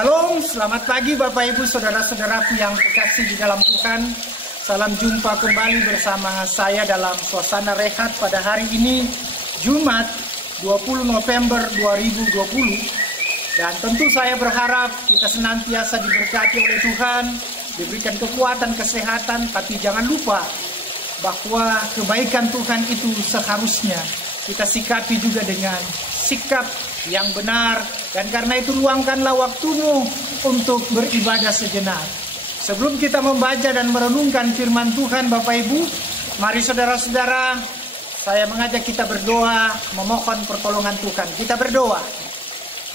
Salam, selamat pagi Bapak Ibu Saudara-saudaraku yang terkasih di dalam Tuhan. Salam jumpa kembali bersama saya dalam suasana rehat pada hari ini, Jumat 20 November 2020. Dan tentu saya berharap kita senantiasa diberkati oleh Tuhan, diberikan kekuatan, kesehatan, tapi jangan lupa bahwa kebaikan Tuhan itu seharusnya kita sikapi juga dengan sikap yang benar. Dan karena itu luangkanlah waktumu untuk beribadah sejenak. Sebelum kita membaca dan merenungkan firman Tuhan Bapak Ibu, mari saudara-saudara, saya mengajak kita berdoa, memohon pertolongan Tuhan. Kita berdoa.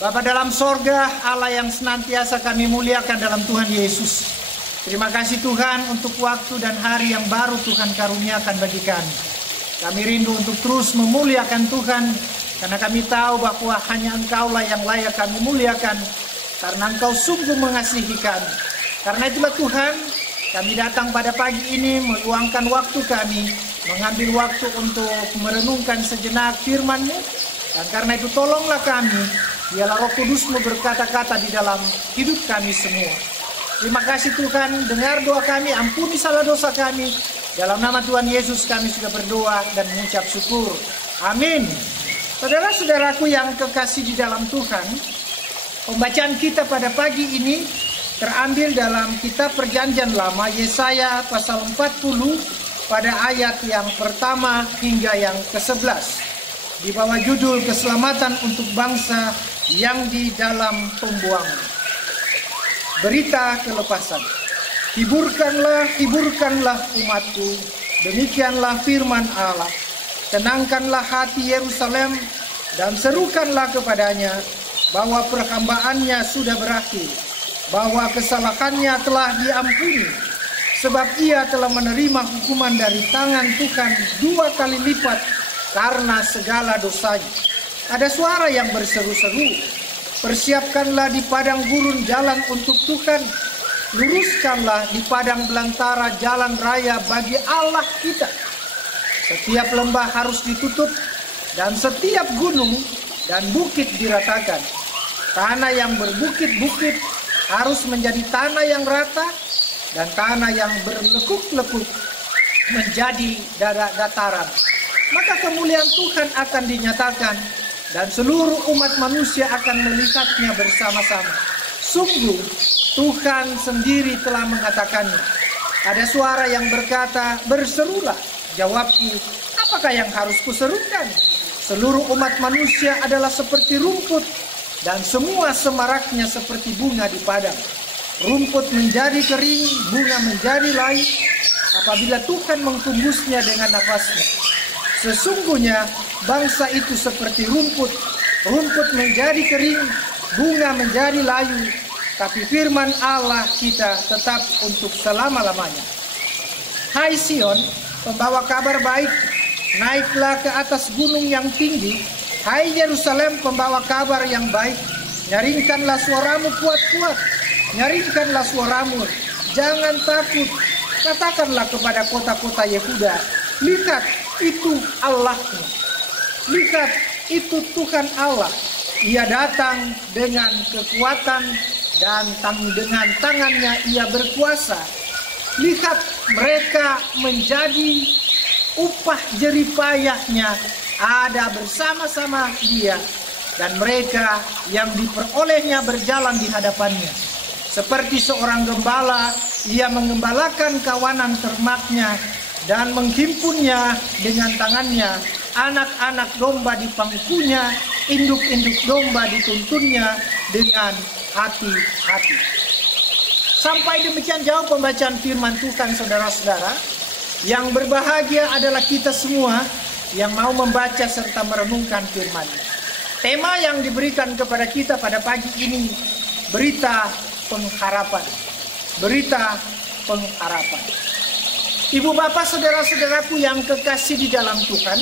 Bapa dalam sorga, Allah yang senantiasa kami muliakan dalam Tuhan Yesus. Terima kasih Tuhan untuk waktu dan hari yang baru Tuhan karuniakan bagi kami. Kami rindu untuk terus memuliakan Tuhan, karena kami tahu bahwa hanya Engkaulah yang layak kami muliakan, karena Engkau sungguh mengasihi kami. Karena itulah Tuhan, kami datang pada pagi ini meluangkan waktu kami, mengambil waktu untuk merenungkan sejenak firman-Mu. Dan karena itu tolonglah kami, biarlah Roh Kudus-Mu berkata-kata di dalam hidup kami semua. Terima kasih Tuhan, dengar doa kami, ampuni salah dosa kami. Dalam nama Tuhan Yesus kami sudah berdoa dan mengucap syukur. Amin. Saudara-saudaraku yang kekasih di dalam Tuhan, pembacaan kita pada pagi ini terambil dalam kitab Perjanjian Lama, Yesaya pasal 40 pada ayat yang pertama hingga yang ke-11. Di bawah judul Keselamatan untuk Bangsa yang di dalam Pembuangan. Berita kelepasan. Hiburkanlah, hiburkanlah umatku, demikianlah firman Allah. Tenangkanlah hati Yerusalem dan serukanlah kepadanya bahwa perhambaannya sudah berakhir, bahwa kesalahannya telah diampuni, sebab ia telah menerima hukuman dari tangan Tuhan 2 kali lipat karena segala dosanya. Ada suara yang berseru-seru, persiapkanlah di padang gurun jalan untuk Tuhan, luruskanlah di padang belantara jalan raya bagi Allah kita. Setiap lembah harus ditutup dan setiap gunung dan bukit diratakan. Tanah yang berbukit-bukit harus menjadi tanah yang rata, dan tanah yang berlekuk-lekuk menjadi dataran. Maka kemuliaan Tuhan akan dinyatakan dan seluruh umat manusia akan melihatnya bersama-sama. Sungguh Tuhan sendiri telah mengatakannya. Ada suara yang berkata, berserulah. Jawabku, apakah yang harus kuserukan? Seluruh umat manusia adalah seperti rumput, dan semua semaraknya seperti bunga di padang. Rumput menjadi kering, bunga menjadi layu, apabila Tuhan menghembusnya dengan nafasnya. Sesungguhnya bangsa itu seperti rumput, rumput menjadi kering, bunga menjadi layu, tapi firman Allah kita tetap untuk selama-lamanya. Hai Sion, pembawa kabar baik, naiklah ke atas gunung yang tinggi. Hai Yerusalem, pembawa kabar yang baik, nyaringkanlah suaramu kuat-kuat, nyaringkanlah suaramu, jangan takut. Katakanlah kepada kota-kota Yehuda, lihat itu Allahmu, lihat itu Tuhan Allah. Ia datang dengan kekuatan dan dengan tangannya ia berkuasa. Lihat mereka menjadi upah jeripayahnya ada bersama-sama dia, dan mereka yang diperolehnya berjalan di hadapannya. Seperti seorang gembala, ia mengembalakan kawanan termaknya dan menghimpunnya dengan tangannya. Anak-anak domba di pangkunya, induk-induk domba dituntunnya dengan hati-hati. Sampai demikian jauh pembacaan firman Tuhan, saudara-saudara. Yang berbahagia adalah kita semua yang mau membaca serta merenungkan firman-Nya. Tema yang diberikan kepada kita pada pagi ini, berita pengharapan. Berita pengharapan. Ibu bapak saudara-saudaraku yang kekasih di dalam Tuhan,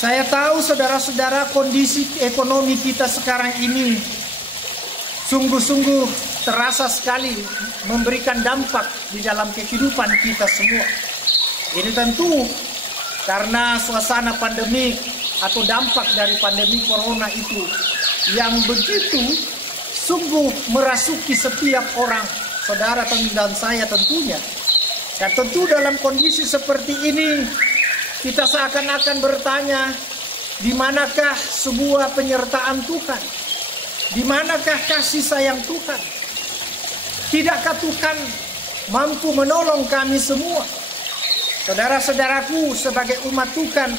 saya tahu saudara-saudara kondisi ekonomi kita sekarang ini sungguh-sungguh terasa sekali memberikan dampak di dalam kehidupan kita semua. Ini tentu karena suasana pandemik atau dampak dari pandemi corona itu yang begitu sungguh merasuki setiap orang, saudara dan saya tentunya. Dan tentu dalam kondisi seperti ini, kita seakan-akan bertanya, di manakah sebuah penyertaan Tuhan? Di manakah kasih sayang Tuhan? Tidakkah Tuhan mampu menolong kami semua? Saudara-saudaraku, sebagai umat Tuhan,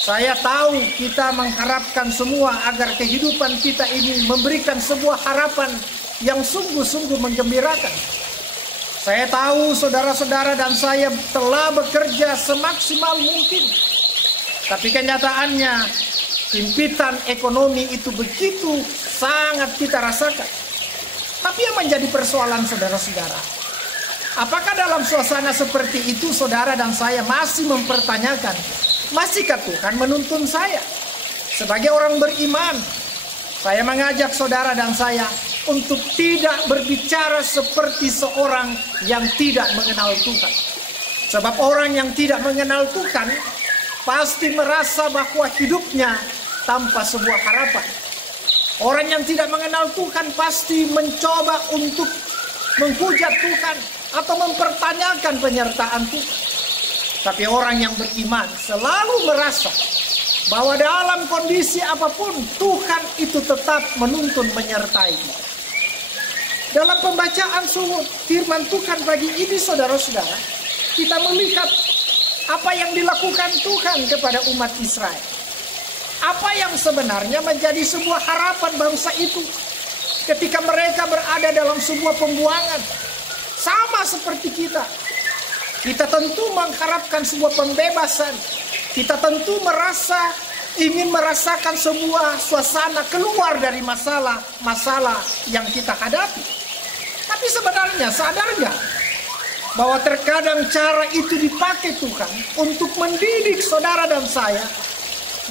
saya tahu kita mengharapkan semua agar kehidupan kita ini memberikan sebuah harapan yang sungguh-sungguh menggembirakan. Saya tahu saudara-saudara dan saya telah bekerja semaksimal mungkin. Tapi kenyataannya, himpitan ekonomi itu begitu sangat kita rasakan. Tapi yang menjadi persoalan saudara-saudara, apakah dalam suasana seperti itu saudara dan saya masih mempertanyakan, masihkah Tuhan menuntun saya? Sebagai orang beriman, saya mengajak saudara dan saya untuk tidak berbicara seperti seorang yang tidak mengenal Tuhan. Sebab orang yang tidak mengenal Tuhan pasti merasa bahwa hidupnya tanpa sebuah harapan. Orang yang tidak mengenal Tuhan pasti mencoba untuk menghujat Tuhan atau mempertanyakan penyertaan Tuhan. Tapi orang yang beriman selalu merasa bahwa dalam kondisi apapun Tuhan itu tetap menuntun menyertai. Dalam pembacaan firman Tuhan pagi ini saudara-saudara, kita melihat apa yang dilakukan Tuhan kepada umat Israel. Apa yang sebenarnya menjadi sebuah harapan bangsa itu ketika mereka berada dalam sebuah pembuangan. Sama seperti kita. Kita tentu mengharapkan sebuah pembebasan. Kita tentu ingin merasakan sebuah suasana keluar dari masalah yang kita hadapi. Tapi sebenarnya sadar nggak bahwa terkadang cara itu dipakai Tuhan untuk mendidik saudara dan saya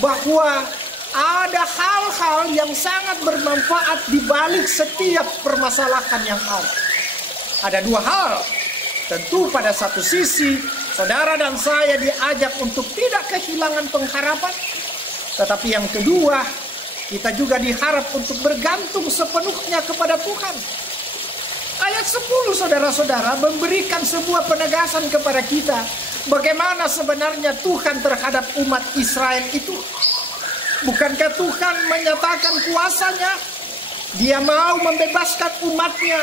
bahwa ada hal-hal yang sangat bermanfaat di balik setiap permasalahan yang ada. Ada dua hal. Tentu pada satu sisi saudara dan saya diajak untuk tidak kehilangan pengharapan. Tetapi yang kedua, kita juga diharap untuk bergantung sepenuhnya kepada Tuhan. Ayat 10 saudara-saudara memberikan sebuah penegasan kepada kita bagaimana sebenarnya Tuhan terhadap umat Israel itu. Bukankah Tuhan menyatakan kuasanya? Dia mau membebaskan umatnya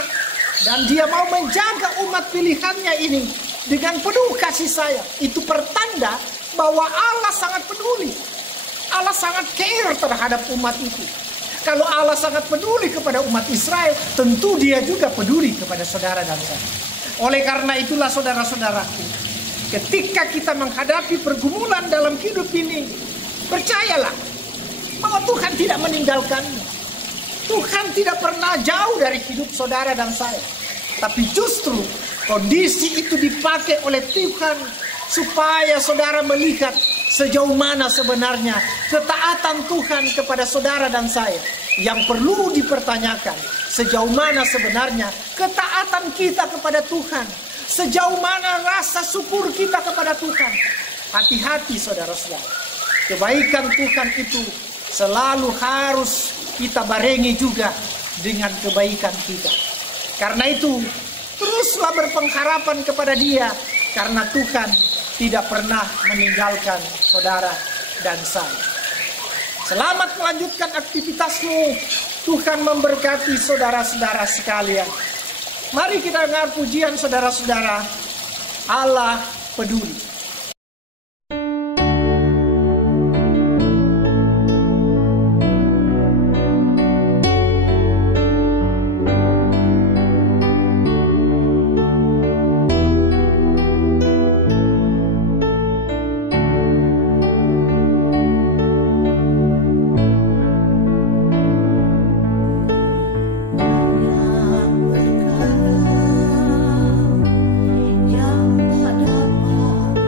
dan dia mau menjaga umat pilihannya ini dengan penuh kasih sayang. Itu pertanda bahwa Allah sangat peduli. Allah sangat care terhadap umat itu. Kalau Allah sangat peduli kepada umat Israel, tentu dia juga peduli kepada saudara dan saya. Oleh karena itulah saudara-saudaraku, ketika kita menghadapi pergumulan dalam hidup ini, percayalah bahwa Tuhan tidak meninggalkanmu. Tuhan tidak pernah jauh dari hidup saudara dan saya. Tapi justru kondisi itu dipakai oleh Tuhan supaya saudara melihat sejauh mana sebenarnya ketaatan Tuhan kepada saudara dan saya. Yang perlu dipertanyakan, sejauh mana sebenarnya ketaatan kita kepada Tuhan. Sejauh mana rasa syukur kita kepada Tuhan. Hati-hati saudara-saudara. Kebaikan Tuhan itu selalu harus kita barengi juga dengan kebaikan kita. Karena itu, teruslah berpengharapan kepada Dia. Karena Tuhan tidak pernah meninggalkan saudara dan saya. Selamat melanjutkan aktivitasmu. Tuhan memberkati saudara-saudara sekalian. Mari kita dengar pujian saudara-saudara. Allah peduli. Yang tak dapat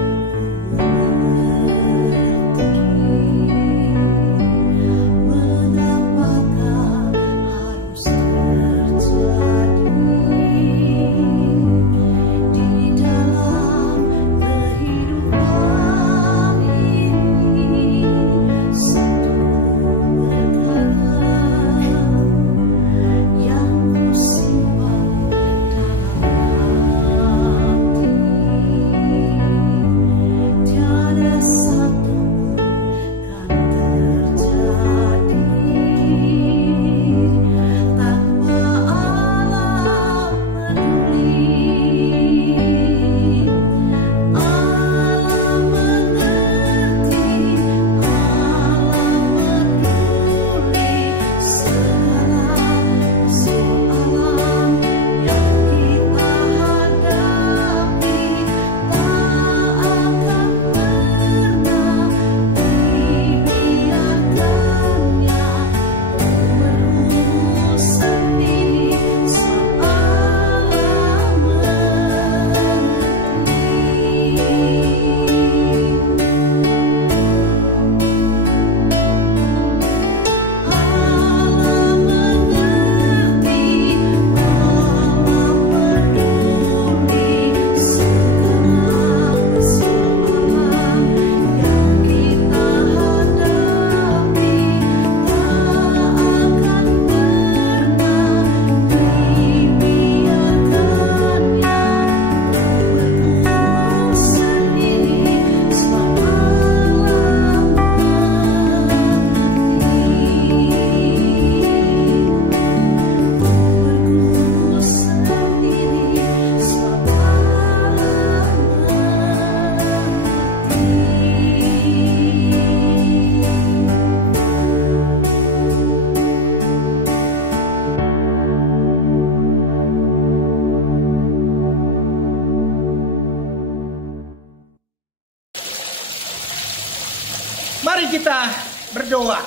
kita berdoa.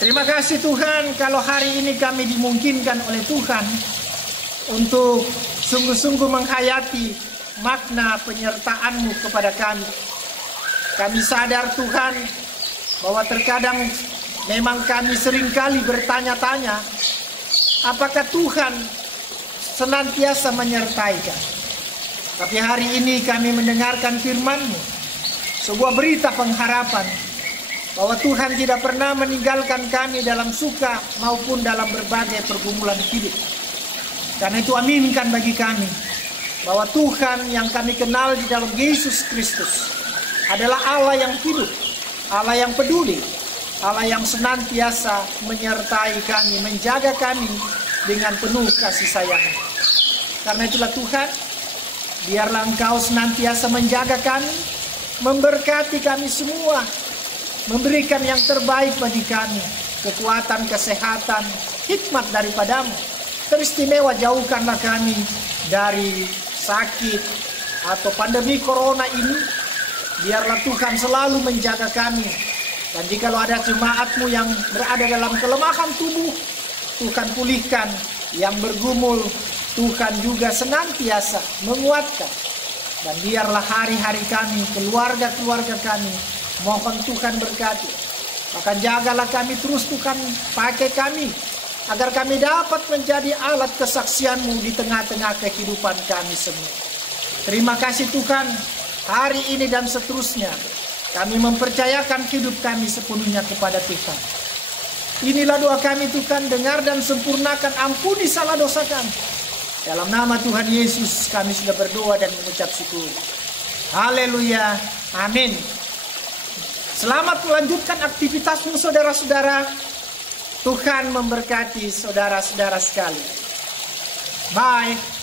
Terima kasih Tuhan kalau hari ini kami dimungkinkan oleh Tuhan untuk sungguh-sungguh menghayati makna penyertaan-Mu kepada kami. Kami sadar Tuhan bahwa terkadang memang kami seringkali bertanya-tanya, apakah Tuhan senantiasa menyertai kami? Tapi hari ini kami mendengarkan firman-Mu, sebuah berita pengharapan, bahwa Tuhan tidak pernah meninggalkan kami dalam suka maupun dalam berbagai pergumulan hidup. Karena itu aminkan bagi kami, bahwa Tuhan yang kami kenal di dalam Yesus Kristus adalah Allah yang hidup, Allah yang peduli, Allah yang senantiasa menyertai kami, menjaga kami dengan penuh kasih sayang. Karena itulah Tuhan, biarlah Engkau senantiasa menjaga kami, memberkati kami semua, memberikan yang terbaik bagi kami, kekuatan, kesehatan, hikmat daripada-Mu. Teristimewa jauhkanlah kami dari sakit atau pandemi corona ini. Biarlah Tuhan selalu menjaga kami. Dan jikalau ada jemaat-Mu yang berada dalam kelemahan tubuh, Tuhan pulihkan. Yang bergumul, Tuhan juga senantiasa menguatkan. Dan biarlah hari-hari kami, keluarga-keluarga kami, mohon Tuhan berkati. Maka jagalah kami terus Tuhan, pakai kami, agar kami dapat menjadi alat kesaksian-Mu di tengah-tengah kehidupan kami semua. Terima kasih Tuhan, hari ini dan seterusnya, kami mempercayakan hidup kami sepenuhnya kepada Tuhan. Inilah doa kami Tuhan, dengar dan sempurnakan, ampuni salah dosa kami. Dalam nama Tuhan Yesus kami sudah berdoa dan mengucap syukur. Haleluya, amin. Selamat melanjutkan aktivitasmu saudara-saudara. Tuhan memberkati saudara-saudara sekali. Bye.